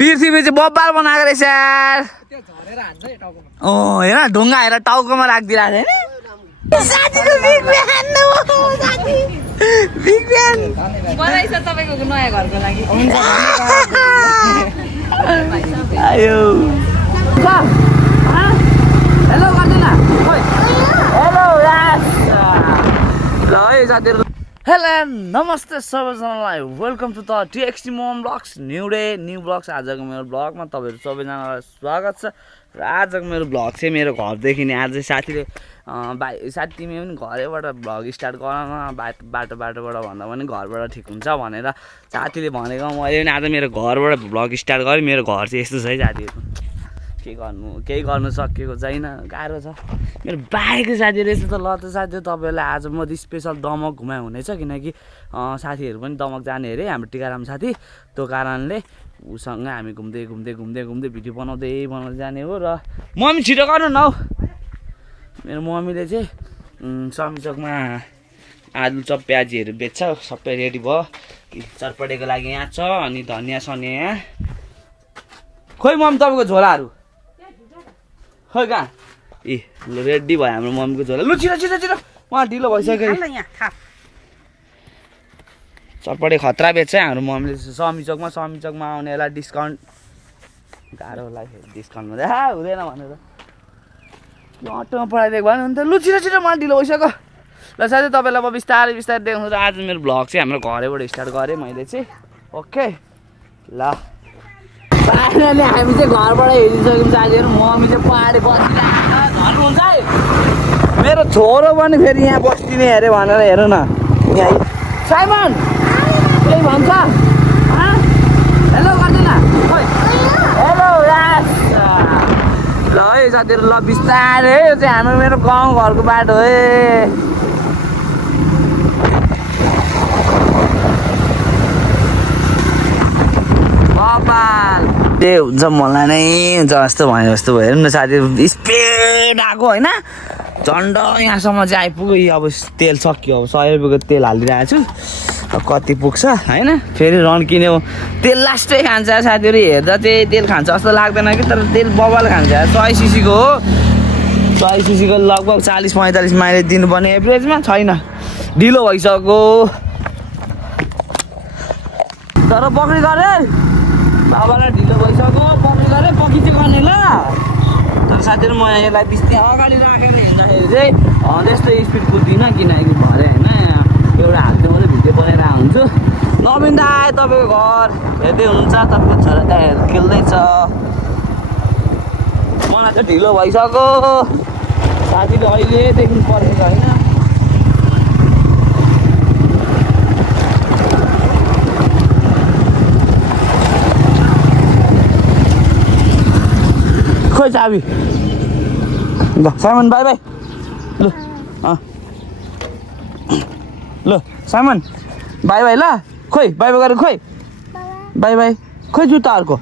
पृथ्वी चाहिँ बब्बाल बनाएको रहेछ यार हेर ढुङ्गा हेर टाउकोमा राखिदिरहेको छ साथीको बिग फ्यान बिग फ्यान बधाई छ तपाईको नयाँ घरको लागि आयो हेलो गर्दैन हेलो ल है साथीहरु हेलो नमस्ते सबैजनालाई वेलकम टु द टिएक्सटी मोम blogs new day new blogs आजको मेरो ब्लगमा तपाईहरु सबैजनालाई स्वागत छ र आजको मेरो ब्लग चाहिँ मेरो घरदेखि नि आज साथीले साथी तिमी पनि घरैबाट ब्लग स्टार्ट गर न बाटोबाट भन्दा पनि घरबाट ठिक हुन्छ भनेर साथीले भनेको मैले पनि आज मेरो घरबाट ब्लग स्टार्ट गरेँ मेरो घर चाहिँ यस्तो छ है साथीहरु केही गर्नु सकेको छैन गाह्रो छ मेरो बाइकको साथी रहेछ त ल त साथी तपाईहरुलाई आज म स्पेशल दमक घुमाइ हुनेछ किनकि साथीहरु पनि दमक जाने अरे हाम्रो टिकाराम साथी त्यो कारणले उसँग हामी घुम्दै भिडियो बनाउँदै जाने हो र मम्मी छिटो गर्नु न हौ मेरो मम्मीले चाहिँ समीचोकमा आलु चप प्याजीहरु बेच्छ सबै रेडी भयो चटपटेको लागि यहाँ छ अनि धनिया सनिया यहाँ खोइ मम्मी तपाईको झोलाहरु खै कहाँ ए ल रेडी भयो हाम्रो मम्मीको झोला लु छिटो वहाँ ढिलो भइसक्यो चटपटे खतरा बेच्छ हाम्रो मम्मीले समीचोकमा आउनेलाई डिस्काउन्ट गाह्रो लाग्यो डिस्काउन्टमा हुँदैन भनेर अटोमा पठाइदिएको भयो नि त लु छिटो मलाई ढिलो भइसक्यो ल साथै तपाईँलाई अब बिस्तारै देखाउँछु र आज मेरो भ्लग चाहिँ हाम्रो घरैबाट स्टार्ट गरेँ मैले चाहिँ ओके ल फाइनली हामी चाहिँ घरबाट हिँडिसक्यौँ साथीहरु मम्मी चाहिँ पहाडे बसिरहेको झर्नुहुन्छ है मेरो छोरो पनि फेरि यहाँ बस्दिने अरे भनेर हेर न यहाँ साइमन केही भन्छ हेलो गर्दैन हेलो ल है साथीहरु ल बिस्तारै यो चाहिँ हाम्रो मेरो गाउँ घरको बाटो है त्यही हुन्छ मलाई नै हुन्छ जस्तो भयो हेर्नु न साथीहरु स्पिड आएको होइन झन्ड यहाँसम्म चाहिँ आइपुग्यो अब तेल सकियो अब 100 रुपियाँको तेल हालिरहेको छु अब कति पुग्छ होइन फेरि रन किन्यो तेल लास्टै खान्छ साथीहरु हेर्दा चाहिँ तेल खान्छ जस्तो लाग्दैन कि तर तेल बबाल खान्छ 100 सीसीको हो 100 सीसीको लगभग 40-45 माइलेज दिनुपर्ने एभरेजमा छैन ढिलो भइसक्यो तर पक्री गरे बाबालाई ढिलो भइसक्यो पक्री गरे पक्की चाहिँ गर्ने ल तर साथीहरु म यसलाई बिस्तारै अगाडि राखेर हिँड्दाखेरि चाहिँ त्यस्तो स्पिड कुद्दिनँ किनकि भरे होइन एउटा हातले पनि भिडियो बनाएर हुन्छु नवीन दाइ तपाईँको घर हेर्दै हुनुहुन्छ तपाईँको छोरा त्यहाँ खेल्दैछ मलाई चाहिँ ढिलो भइसक्यो साथीले अहिले देख्नु पर्नेछ होइन खोइ चाबी ल साइमन बाई ल साइमन बाई ल खोइ बाई गरेर खोइ बाई खोइ जुत्ताहरूको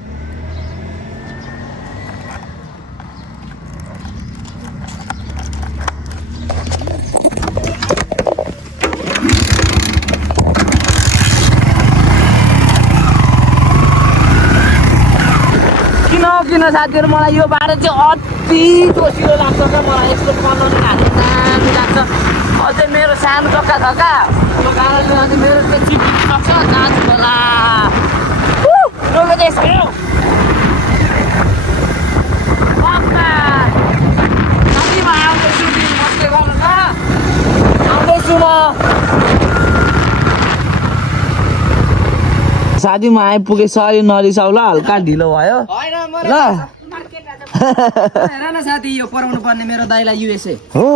किन साथीहरु मलाई यो बाटो चाहिँ अति जोसिलो लाग्छ क्या मलाई यस्तो बनाउने खाने दामी लाग्छ अझै मेरो सानो चक्का छ क्या त्यो कारणले अझै मेरो चाहिँ चिप्लिनु सक्छ जान्छु होला रोकेको चाहिँ यसो साथीमा आउँदैछु मस्ते गर्नु त आउँदैछु म साथीमा आइपुगे सरी नरिसाउ ल हल्का ढिलो भयो ल हेर न साथी यो पराउनु पर्ने मेरो दाइलाई युएसए हो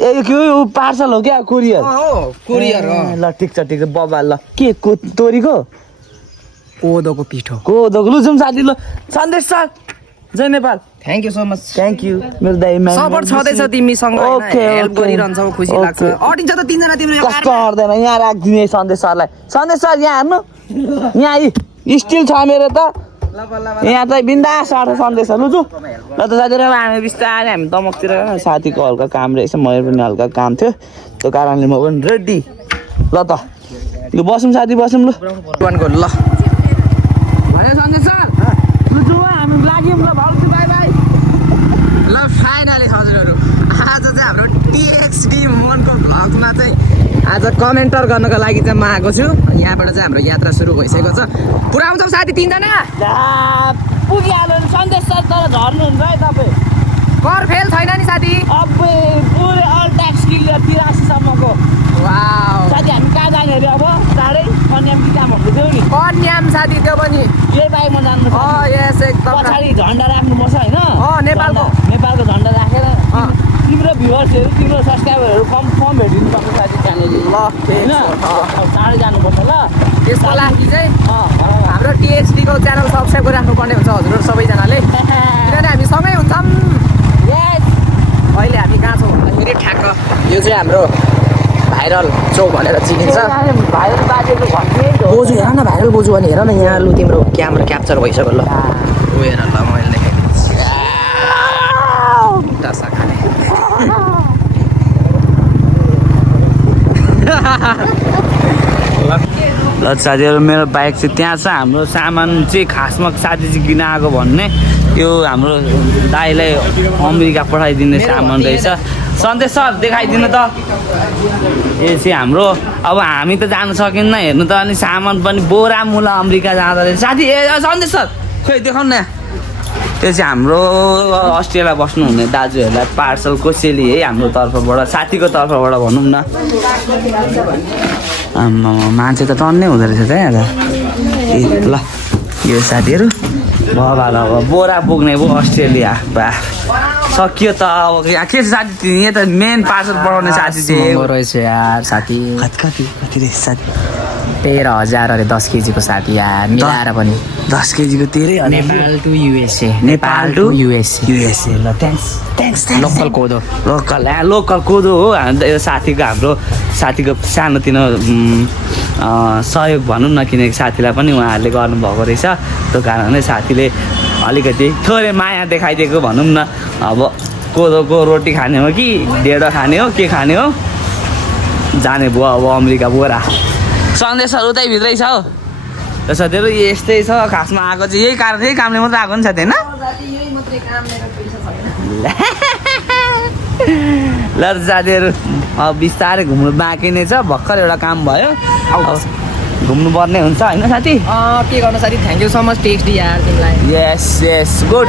ए के हो पार्सल हो क्या कुरियर हो कुरियर हो ल ठिक छ बबा ल के तोरीको कोदोको पिठो कोदोको लु जाउँ साथी ल सन्देश सर जय Nepal thank you so much thank you मेरो दाइ सपोर्ट छँदैछ तिमीसँग हेल्प गरिरहन्छौ खुसी लाग्छ अटिन्छ त तीनजना तिम्रो कस्तो गर्दैन यहाँ राखिदिने सन्देश सरलाई सन्देश सर यहाँ हान्नु यहाँ स्टिल छ मेरो त यहाँ चाहिँ बिन्दास सन्देश लु ल त साथीहरु हामी बिस्तारै हामी दमकतिर साथीको हल्का काम रहेछ मेरो पनि हल्का काम थियो त्यो कारणले म पनि रेडी ल त लु बसौँ साथी बसौँ ल ल भने सन्देश सर आज कमेन्टर गर्नको लागि चाहिँ म आएको छु यहाँबाट चाहिँ हाम्रो यात्रा सुरु भइसकेको छ पुरा आउँछौ साथी 3 जना पुगिहाल्यो नि सन्देश सर तर झर्नुहुन्छ है तपाईँ कर फेल छैन नि साथी अब्बे पुरै अल ट्याक्स क्लियर 83 सम्मको वाउ साथी हामी कहाँ जाने अरे अब चाँडै कन्याम कि कहाँ भन्दै थियौ नि कन्याम साथी त्यो पनि यही बाइकमा जानु यस एकदम पछाडि झन्डा राख्नुपर्छ होइन नेपालको झन्डा राखेर तिम्रो भ्युवर्सहरू तिम्रो सब्सक्राइबरहरू कम भेटिनु पर्छ साथी च्यानल ल होइन चाँडै जानुपर्छ ल त्यसको लागि चाहिँ हाम्रो टिएचडीको च्यानल सब्सक्राइब गरिराख्नु पर्ने हुन्छ हजुरहरू सबैजनाले किनभने हामी सँगै हुन्छौँ अहिले हामी कहाँ छौँ भन्दाखेरि ठ्याक्क यो चाहिँ हाम्रो भाइरल चौक भनेर चिनिन्छ भाइरल बाजेको भन्ने बोजू हेर न भाइरल बोजू अनि हेर न यहाँ लु तिम्रो क्यामेरा क्याप्चर भइसक्यो ल हेर ल मैले देखाइदिन्छु दशा खाने ल साथीहरू मेरो बाइक चाहिँ त्यहाँ छ हाम्रो सामान चाहिँ खासमा साथी चाहिँ किन आएको भन्ने यो हाम्रो दाइलाई अमेरिका पठाइदिने सामान रहेछ सन्देश सर देखाइदिनु त यो चाहिँ हाम्रो अब हामी त जानु सकिन्न हेर्नु त अनि सामान पनि बोरा मुला अमेरिका जाँदो रहेछ साथी सन्देश सर खोइ देखाउनु न त्यो चाहिँ हाम्रो अस्ट्रेलिया बस्नुहुने दाजुहरूलाई पार्सल कोसेली है हाम्रो तर्फबाट साथीको तर्फबाट भनौँ न आम्मा मान्छे त टन्नै हुँदो रहेछ त यहाँ ए ल यो साथीहरू भगवान् अब बोरा पुग्ने भयो अस्ट्रेलिया बा सकियो त अब यहाँ के छ साथी यहाँ त मेन पार्सल पठाउने साथी चाहिँ रहेछ यार साथी कति रहेछ साथी 13,000 अरे 10 केजीको साथी यार मिलाएर पनि 10 केजीको 13 नेपाल टु युएसए युएसए ल थ्याङ्क्स लोकल कोदो लोकल कोदो हो यो हाम्रो साथीको सानोतिनो सहयोग भनौँ न किनकि साथीलाई पनि उहाँहरूले गर्नुभएको रहेछ त्यो कारणले साथीले अलिकति थोरै माया देखाइदिएको भनौँ न अब कोदोको रोटी खाने हो कि ढेँडो खाने हो के खाने हो जाने भयो अब अमेरिका बोरा सन्देशहरू उतै भित्रै छ हौ साथीहरू यस्तै छ खासमा आएको चाहिँ यही कामले मात्रै आएको नि साथी होइन ल साथीहरू अब बिस्तारै घुम्नु बाँकी नै छ भर्खर एउटा काम भयो घुम्नु पर्ने हुन्छ होइन साथी के गर्नु साथी थ्याङ्क यू सो मच टिएक्सडी यार तिमीलाई यस गुड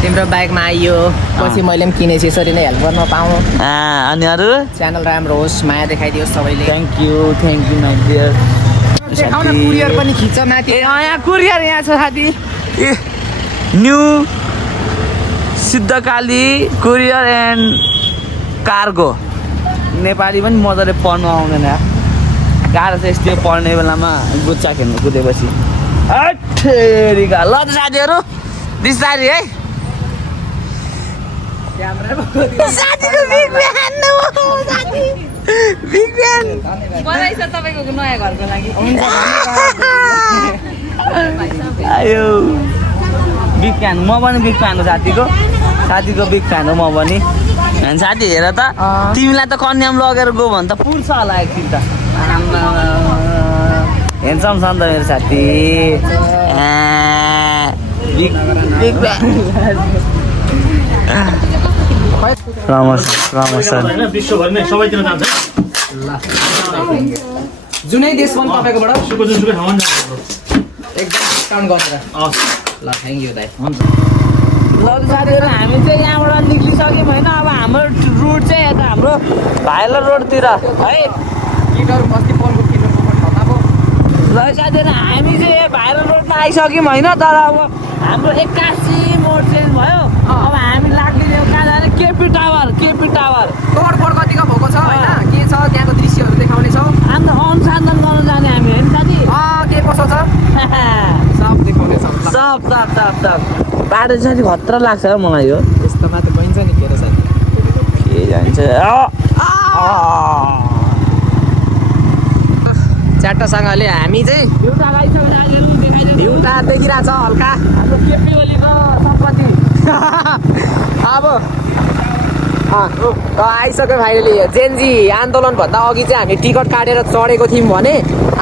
तिम्रो बाइकमा आइयो पछि मैले पनि किनेछु यसरी नै हेल्प गर्न पाऊँ अनि अरू च्यानल राम्रो होस् माया देखाइदियोस् सबैले thank you my dear courier पनि खिच्छ माथि यहाँ कुरियर यहाँ छ साथी a new Siddhakali courier and cargo Nepali पनि मजाले पढ्नु आउँदैन गाह्रो छ यस्तो पढ्ने बेलामा गुच्चा खेल्नु कुदेपछि अठेरिका ल त साथीहरू बिस्तारी है साथीको बिग फ्यान बिग फ्यान बधाई छ तपाईको नयाँ घरको लागि आयो बिग फ्यान म पनि बिग फ्यान हो साथीको बिग फ्यान हो म पनि साथी हेर त तिमीलाई त कन्याम लगेर गयो भने त पुर्छ होला एकछिन त हेन्सम छ नि त मेरो साथी बिग फ्यान विश्वभरि सबैतिर जान्छ जुनै देश पनि तपाईँकोबाट जुनसुकै ठाउँमा जान्छ एकदम डिस्काउन्ट गरेर ल थ्याङ्क यू दाइ ल साथीहरू हामी चाहिँ यहाँबाट निक्लिसक्यौँ होइन अब हाम्रो रुट चाहिँ यता हाम्रो भाइरल रोडतिर है किटहरू बस्ती पल्को किन्नु ल साथीहरू हामी चाहिँ भाइरल रोडमा आइसक्यौँ होइन तर अब हाम्रो 81 मोड चेन्ज भयो अब हामी लाग्ने कहाँ जाने केपी टावर तोडफोड कतिको भएको छ होइन के छ त्यहाँको दृश्यहरू देखाउने छौ अन्त अनुसन्धान गर्न जाने हामी होइन साथी के कसो छ सब देखाउने छौ सब बाटो चाहिँ खतरा लाग्छ र मलाई यो यस्तोमा त बहिन्छ नि के साथी के जान्छ च्याट्टसँगले हामी चाहिँ एउटा एउटा देखिरहेको छ हल्का हाम्रो केपी ओलीको सम्पत्ति अब आइसक्यो फाइनली जेनजी आन्दोलनभन्दा अघि चाहिँ हामी टिकट काटेर चढेको थियौँ भने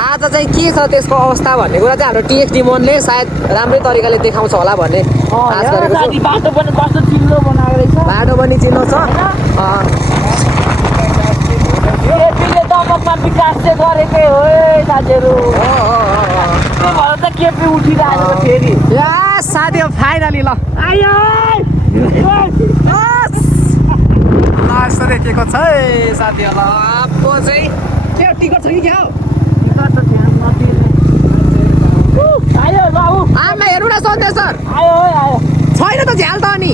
आज चाहिँ के छ त्यसको अवस्था भन्ने कुरा चाहिँ हाम्रो टिएक्सडी मनले सायद राम्रै तरिकाले देखाउँछ होला भन्ने आश गरेको छु बाटो पनि कस्तो चिल्लो बनाएको रहेछ बाटो पनि चिन्नु छ केपीले दम विकास चाहिँ गरेकै हो है साथीहरू त्यही भएर त केपी उठिरहेको फेरि या साथी फाइनली ल आयो लास्ट देखेको छ है साथीहरूलाई अब चाहिँ के टिकट छ कि क्या हो आयो बाबु आमा हेर्नु न सन्देश सर आयो आयो छैन त झ्याल त अनि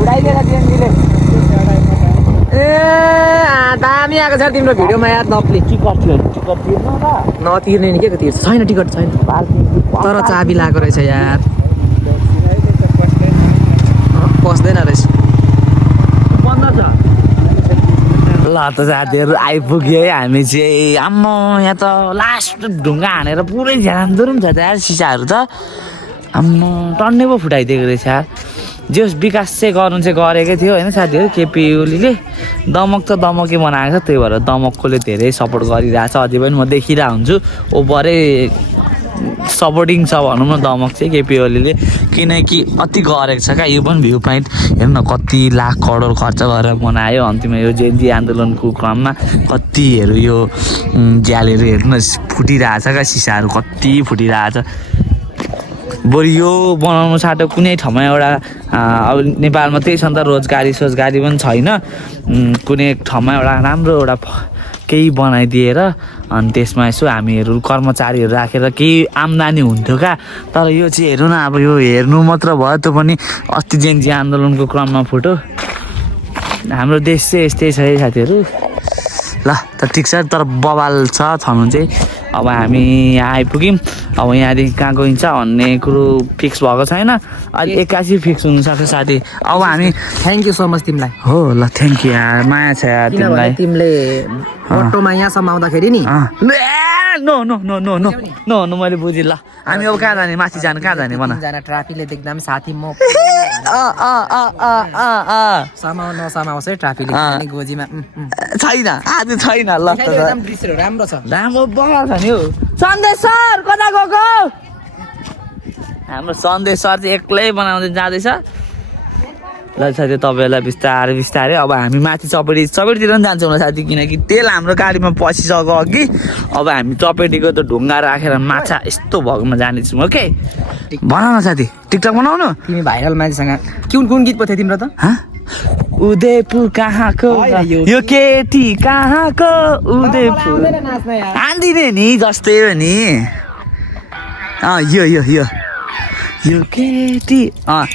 उडाइदिएर जेन्जीले ए दामी आएको छ तिम्रो भिडियोमा याद नप्ली टिकट तिर्नु त नतिर्ने नि के तिर्छ छैन टिकट छैन तर चाबी लगाएको रहेछ यार पस्दैन रहेछ बन्द छ ल त साथीहरू आइपुग्यो है हामी चाहिँ आम्म यहाँ त लास्ट ढुङ्गा हानेर पुरै झ्यारान्दो पनि छ त यार सिसाहरू त आम्म टन्नै पो फुटाइदिएको रहेछ यार जे होस् विकास चाहिँ गर्नु चाहिँ गरेकै थियो होइन साथीहरू केपी ओलीले दमक त दमकै बनाएको छ त्यही भएर दमककोले धेरै सपोर्ट गरिरहेको छ अझै पनि म देखिरहेको हुन्छु ओभरै सपोर्टिङ छ भनौँ न दमक चाहिँ केपी ओलीले किनकि अति गरेको छ क्या यो पनि भ्यू पोइन्ट हेर्नु न कति लाख करोड खर्च गरेर बनायो अन्तिममा यो जेएनजी आन्दोलनको क्रममा कतिहरू यो झ्यालहरू हेर्नु न फुटिरहेछ क्या सिसाहरू कति फुटिरहेछ बरु यो बनाउनु साटो कुनै ठाउँमा एउटा अब नेपालमा त्यही छ नि त रोजगारी सोजगारी पनि छैन कुनै ठाउँमा एउटा राम्रो एउटा केही बनाइदिएर अनि त्यसमा यसो हामीहरू कर्मचारीहरू राखेर केही आम्दानी हुन्थ्यो क्या तर यो चाहिँ हेर्नु न अब यो हेर्नु मात्र भयो त्यो पनि अस्ति जेएनजी आन्दोलनको क्रममा फुट्यो हाम्रो देश चाहिँ यस्तै छ है साथीहरू ल त ठिक छ तर बवाल छ छनु चाहिँ अब हामी यहाँ आइपुग्यौँ अब यहाँदेखि कहाँ गइन्छ भन्ने कुरो फिक्स भएको छैन अहिले 81 फिक्स हुनसक्छ साथी अब हामी थ्याङ्क यू सो मच तिमीलाई हो ल थ्याङ्क यू यार माया छ यार तिमीलाई तिमीले अटोमा यहाँसम्म आउँदाखेरि नि no no no no no no no मैले बुझेँ ल हामी अब कहाँ जाने माथि जानु कहाँ जाने भन जना ट्राफिकले देख्दा पनि साथी म नसमाओस् है ट्राफिकले गोजीमा छैन आज छैन ल दृश्यहरू राम्रो छ राम्रो बगाल छ नि हौ सन्देश सर कता गएको हाम्रो सन्देश सर चाहिँ एक्लै बनाउँदै जाँदैछ ल साथी तपाईँहरूलाई बिस्तारै बिस्तारै अब हामी माथि चपेटीतिर पनि जान्छौँ होला साथी किनकि तेल हाम्रो गाडीमा पसिसक्यो अघि अब हामी चपेटीको त ढुङ्गा राखेर माछा यस्तो भएकोमा जानेछौँ ओके भन न साथी टिकटक बनाउनु तिमी भाइरल मान्छेसँग कुन गीत पो थियो तिम्रो त उदयपुर कहाँको यो केटी कहाँको उदयपुर हान्दिने नि जस्तै हो नि यो यो यो यो केटी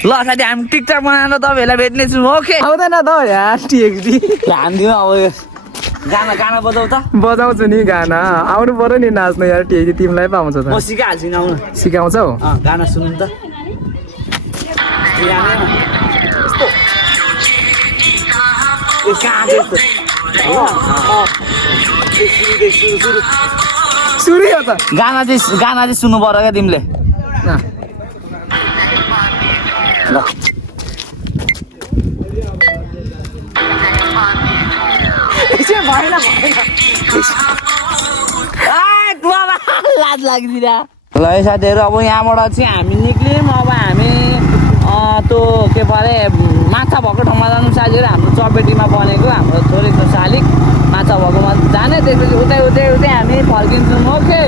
ल साथी हामी टिकटक बनाएर तपाईँहरूलाई भेट्नेछौँ ओके आउँदैन त यार टिएक्टी हान्दिउँ अब यो गाना गाना बजाउ त बजाउँछु नि गाना आउनु पर्यो नि नाच्नु यार टिएक्टी तिमीलाई पो आउँछ त म सिकाइहाल्छु नि आउनु सिकाउँछौ गाना सुन्नु त सुरु हो त गाना चाहिँ सुन्नु पर्यो क्या तिमीले ल लाज लागिदिँदा ल साथीहरू अब यहाँबाट चाहिँ हामी निक्ल्यौँ अब हामी त्यो के परे माछा भएको ठाउँमा जानु साथीहरू हाम्रो चपेटीमा बनेको हाम्रो छोरीको शालिक माछा भएकोमा जाने त्यसपछि उतै उतै उतै हामी फर्किन्छौँ ओके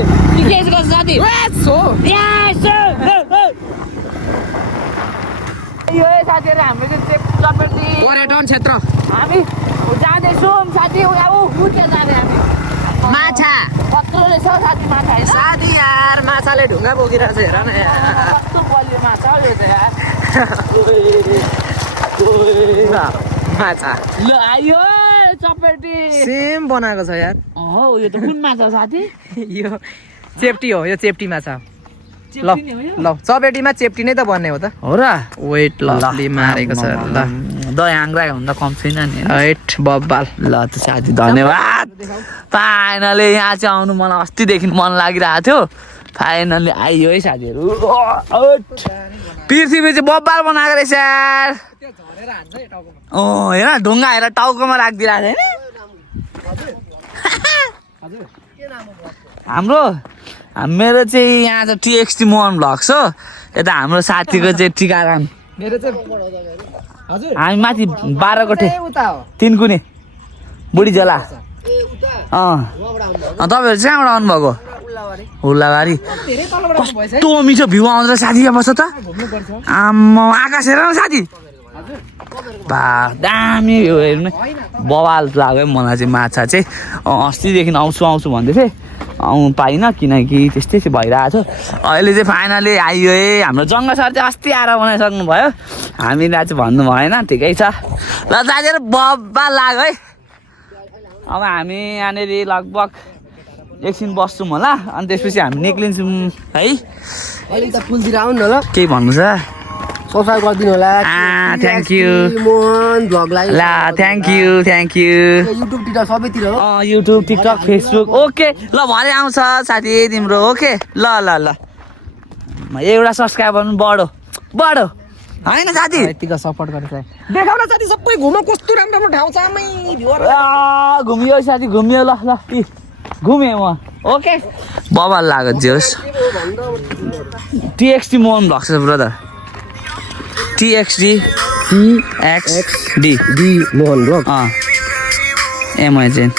के गर्छ साथी यो साथीहरू हाम्रो चाहिँ चपेटी पर्यटन क्षेत्र हामी जाँदैछौँ साथी उता जाँदै हामी माछा कत्रो रहेछ साथी माछा साथी यार माछाले ढुङ्गा बोकिरहेको छ हेर न यार कस्तो बलियो माछा हो यो चाहिँ यार माछा ल आयो चपेटी सेम बनाएको छ यार हो यो त कुन माछा साथी यो चेप्टी हो यो चेप्टी माछा ल ल चपेटीमा चेप्टी नै त बन्ने हो त हो र वेट लली मारेको छ ल दही आङ्ग्रा भन्दा कम छैन नि वेट बब्बाल ल त साथी धन्यवाद फाइनली यहाँ चाहिँ आउनु मलाई अस्तिदेखि मन लागिरहेको थियो फाइनली आइयो है साथीहरू पृथ्वी चाहिँ बब्बाल बनाएको रहेछ यार हेर ढुङ्गा हेर टाउकोमा राखिदिरहेको छैन हाम्रो मेरो चाहिँ यहाँ चाहिँ टिएक्सटी मोहन भ्लग्स हो यता हाम्रो साथीको चाहिँ टिकाराम मेरो चाहिँ हजुर हामी माथि 12 कोठे उता हो 3 कुने बुढी जला तपाईँहरू चाहिँ कहाँबाट आउनुभएको हुल्लाबारी कस्तो मिठो भ्यू आउँछ साथी यहाँ बस्छ त आम्मा आकाश हेर न साथी बा दामी भ्यू हेर्नु बवाल लाग्यो मलाई चाहिँ माछा चाहिँ अस्तिदेखि आउँछु भन्दै थिएँ आउनु पाइनँ किनकि त्यस्तै चाहिँ भइरहेको थियो अहिले चाहिँ फाइनली आइयो है हाम्रो जङ्गा सर चाहिँ अस्ति आएर बनाइसक्नु भयो हामीलाई चाहिँ भन्नु भएन ठिकै छ ल दाजुहरू बब्बा लाग्यो है अब हामी यहाँनिर लगभग एकछिन बस्छौँ होला अनि त्यसपछि हामी निक्लिन्छौँ है अहिले त पुलतिर आउनु न ल केही भन्नु छ सब्सक्राइब गरिदिनु होला थ्याङ्क यू मोहन भ्लगलाई ल थ्याङ्क यू युट्युब टिकटक सबैतिर हो युट्युब टिकटक फेसबुक ओके ल भरे आउँछ साथी तिम्रो ओके ल ल ल एउटा सब्सक्राइबर बढो होइन साथी यतिको सपोर्ट गरेर देखाउन साथी सबै घुम कस्तो राम्रो राम्रो ठाउँ छ आमै घुमियो साथी घुमियो ल ल घुमेँ म ओके बबाल लाग्यो जोस् TXD Mohan vlogs brother TXD D Mohan vlog एमआइजेन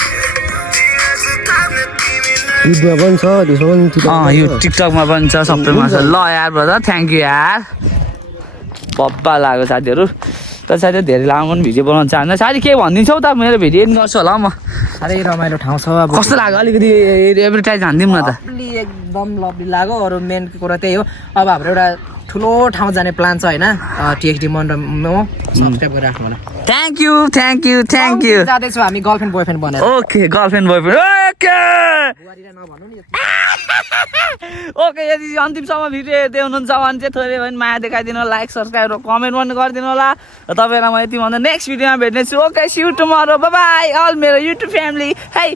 युट्युबमा पनि छ त्यसमा पनि यो टिकटकमा पनि छ सबैमा छ ल यार ब्रदर थ्याङ्क यू यार बब्बा लाग्यो साथीहरू तर साथी धेरै लामो पनि भिडियो बनाउन चाहन्न साथी के भनिदिन्छौ त मेरो भिडियो एन्ड गर्छु होला म साह्रै रमाइलो ठाउँ छ अब कस्तो लाग्यो अलिकति एभ्रिटाइज हानिदिउँ न त एकदम लभली लाग्यो अरू मेन कुरा त्यही हो अब हाम्रो एउटा ठुलो ठाउँ जाने प्लान छ होइन टिएक्सडी मन र म सब्सक्राइब गरेर राख्नु होला थ्याङ्क यू जाँदैछौँ हामी गर्लफ्रेन्ड बोयफ्रेन्ड बनेर ओके गर्लफ्रेन्ड बोयफ्रेन्ड ओके यदि अन्तिमसम्म भिडियो हेर्दै हुनुहुन्छ भने चाहिँ थोरै भए पनि माया देखाइदिनु होला लाइक सब्सक्राइब र कमेन्ट पनि गरिदिनु होला र तपाईँलाई म यति भन्दा नेक्स्ट भिडियोमा भेट्नेछु okay see you tomorrow bye bye all मेरो युट्युब फ्यामिली है